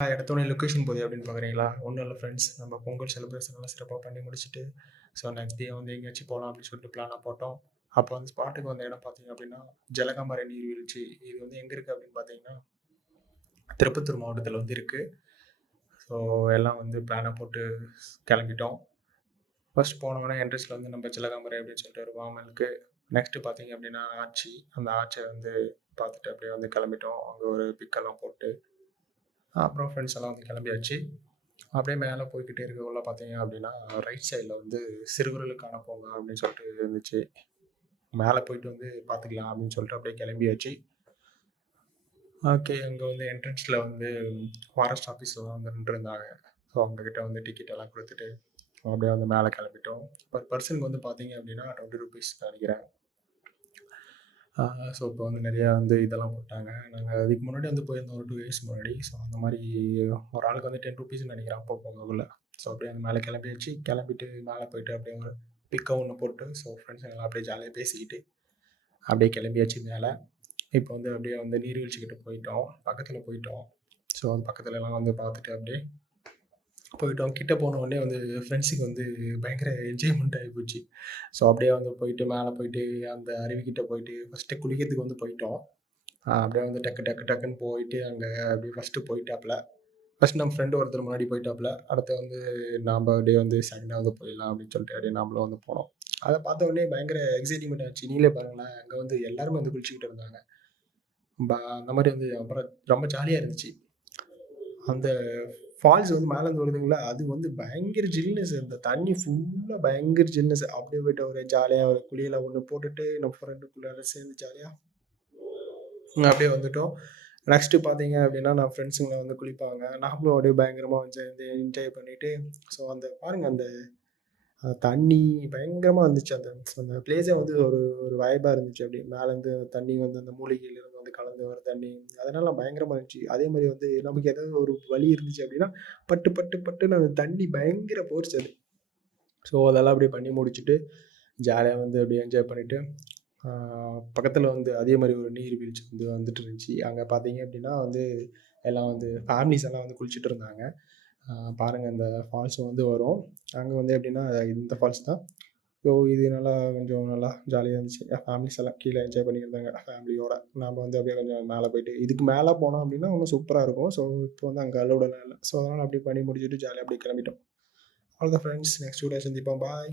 எடுத்தோடனே லொக்கேஷன் போகுது அப்படின்னு பார்க்குறீங்களா? ஒன்றும் இல்லை ஃப்ரெண்ட்ஸ். நம்ம பொங்கல் செலிப்ரேஷன்லாம் சிறப்பாக பண்ணி முடிச்சுட்டு, ஸோ நெக்ஸ்ட் டே வந்து எங்கேயாச்சும் போகலாம் அப்படின்னு சொல்லிட்டு பிளானாக போட்டோம். அப்போ வந்து ஸ்பாட்டுக்கு வந்த இடம் பார்த்தீங்க அப்படின்னா, ஜலகம்பரை நீர்வீழ்ச்சி. இது வந்து எங்கே இருக்குது அப்படின்னு பார்த்தீங்கன்னா, திருப்பத்தூர் மாவட்டத்தில் வந்து இருக்குது. ஸோ எல்லாம் வந்து பிளானை போட்டு கிளம்பிட்டோம். ஃபர்ஸ்ட் போனோடனே என்ட்ரன்ஸில் வந்து நம்ம ஜலகம்பரை அப்படின்னு சொல்லிட்டு ஒரு வார்ம் இருக்குது. நெக்ஸ்ட்டு பார்த்தீங்க அப்படின்னா ஆச்சி. அந்த ஆச்சியை வந்து பார்த்துட்டு அப்படியே வந்து கிளம்பிட்டோம். அங்கே ஒரு பிக்கெல்லாம் போட்டு அப்புறம் ஃப்ரெண்ட்ஸ் எல்லாம் வந்து கிளம்பியாச்சு. அப்படியே மேலே போய்க்கிட்டே இருக்கக்குள்ள பார்த்தீங்க அப்படின்னா, ரைட் சைடில் வந்து சிறுவர்களுக்கான பூங்கா அப்படின்னு சொல்லிட்டு இருந்துச்சு. மேலே போயிட்டு வந்து பார்த்துக்கலாம் அப்படின்னு சொல்லிட்டு அப்படியே கிளம்பியாச்சு. ஓகே. அங்கே வந்து என்ட்ரன்ஸில் வந்து ஃபாரஸ்ட் ஆஃபீஸர் வந்து நின்றுருந்தாங்க. ஸோ அவங்ககிட்ட வந்து டிக்கெட் எல்லாம் கொடுத்துட்டு அப்படியே வந்து மேலே கிளம்பிட்டோம். பர் பர்சனுக்கு வந்து பார்த்தீங்க அப்படின்னா ₹20 நினைக்கிறேன். ஸோ இப்போ வந்து நிறையா வந்து இதெல்லாம் போட்டாங்க. நாங்கள் அதுக்கு முன்னாடி வந்து போயிருந்தோம் ஒரு 2 இயர்ஸ் முன்னாடி. ஸோ அந்த மாதிரி ஒரு ஆளுக்கு வந்து ₹10 நினைக்கிறேன் அப்போ போகக்குள்ள. ஸோ அப்படியே அந்த மேலே கிளம்பியாச்சு. கிளம்பிட்டு மேலே போயிட்டு அப்படியே ஒரு பிக்கை ஒன்று போட்டு ஸோ ஃப்ரெண்ட்ஸுங்கெல்லாம் அப்படியே ஜாலியாக பேசிக்கிட்டு அப்படியே கிளம்பியாச்சு மேலே. இப்போ வந்து அப்படியே வந்து நீர்வீழ்ச்சிக்கிட்ட போயிட்டோம். பக்கத்தில் போயிட்டோம். ஸோ அது பக்கத்துலலாம் வந்து பார்த்துட்டு அப்படியே போயிட்டோம். கிட்ட போன உடனே வந்து ஃப்ரெண்ட்ஸுக்கு வந்து பயங்கர என்ஜாய்மெண்ட் ஆகிப்போச்சு. ஸோ அப்படியே வந்து போயிட்டு மேலே போயிட்டு அந்த அருவிக்கிட்ட போயிட்டு ஃபஸ்ட்டு குளிக்கிறதுக்கு வந்து போயிட்டோம். அப்படியே வந்து டக்கு டக்கு டக்குன்னு போயிட்டு அங்கே அப்படியே ஃபஸ்ட்டு போயிட்டாப்புல. ஃபஸ்ட் நம்ம ஃப்ரெண்டு ஒருத்தர் முன்னாடி போயிட்டாப்புல. அடுத்து வந்து நாம அப்படியே வந்து செகண்டாவது போயிடலாம் அப்படின்னு சொல்லிட்டு அப்படியே நாமளும் வந்து போனோம். அதை பார்த்த உடனே பயங்கர எக்ஸைட்மெண்ட் ஆச்சு. நீங்களே பாருங்களேன், அங்கே வந்து எல்லாருமே வந்து குளிச்சுக்கிட்டு இருந்தாங்க. அந்த மாதிரி வந்து அப்புறம் ரொம்ப ஜாலியாக இருந்துச்சு. அந்த ஃபால்ஸ் வந்து மேலேருந்து வருதுங்களா, அது வந்து பயங்கர ஜில்னஸ். அந்த தண்ணி ஃபுல்லா பயங்கர ஜில்னஸ். அப்படியே போயிட்டு ஒரு ஜாலியா ஒரு குளியல ஒண்ணு போட்டுட்டு, நம்ம ஃப்ரெண்டுக்குள்ளார சேர்ந்து ஜாலியா அப்படியே வந்துட்டோம். நெக்ஸ்ட்டு பார்த்தீங்க அப்படின்னா, நான் ஃப்ரெண்ட்ஸுங்க வந்து குளிப்பாங்க. நாமளும் அப்படியே பயங்கரமா வந்து என்ஜாய் பண்ணிட்டு, ஸோ அந்த பாருங்க அந்த தண்ணி பயங்கரமா இருந்துச்சு. அந்த அந்த பிளேஸே வந்து ஒரு ஒரு வைபா இருந்துச்சு. அப்படியே மேலேருந்து தண்ணி வந்து அந்த மூலிகையிலிருந்து வந்து கலந்து வர தண்ணி, அதனால பயங்கரமா இருந்துச்சு. அதே மாரி வந்து நமக்கு ஏதாவது ஒரு வலி இருந்துச்சு அப்படின்னா, பட்டு பட்டு பட்டுன்னு அந்த தண்ணி பயங்கர ஃபோர்ஸ் அது. ஸோ அதெல்லாம் அப்படியே பண்ணி முடிச்சுட்டு, ஜாலியா வந்து அப்படியே என்ஜாய் பண்ணிட்டு, ஆ பக்கத்தில வந்து அதே மாரி ஒரு நீர்வீழ்ச்சி வந்து வந்துட்டு இருந்துச்சு. அங்க பார்த்தீங்க அப்படின்னா வந்து, எல்லாம் வந்து ஃபேமிலிஸ் எல்லாம் வந்து குளிச்சுட்டு இருந்தாங்க. பாருங்க இந்த ஃபால்ஸ் வந்து வரும். அங்க வந்து எப்படின்னா, இந்த ஃபால்ஸ் தான். ஸோ இது நல்லா கொஞ்சம் நல்லா ஜாலியா இருந்துச்சு. ஃபேமிலிஸ் எல்லாம் கீழ என்ஜாய் பண்ணியிருந்தாங்க ஃபேமிலியோட. நாம வந்து அப்படியே கொஞ்சம் மேல போயிட்டு இதுக்கு மேல போனோம் அப்படின்னா, இன்னும் சூப்பரா இருக்கும். ஸோ இப்போ வந்து அங்க அலோவ்டுலாம் இல்ல. ஸோ அதனால அப்படியே பண்ணி முடிச்சுட்டு ஜாலியா அப்படியே கிளம்பிட்டோம். அவ்வளோதான் ஃப்ரெண்ட்ஸ். நெக்ஸ்ட் வீடியோல சந்திப்போம். பாய்.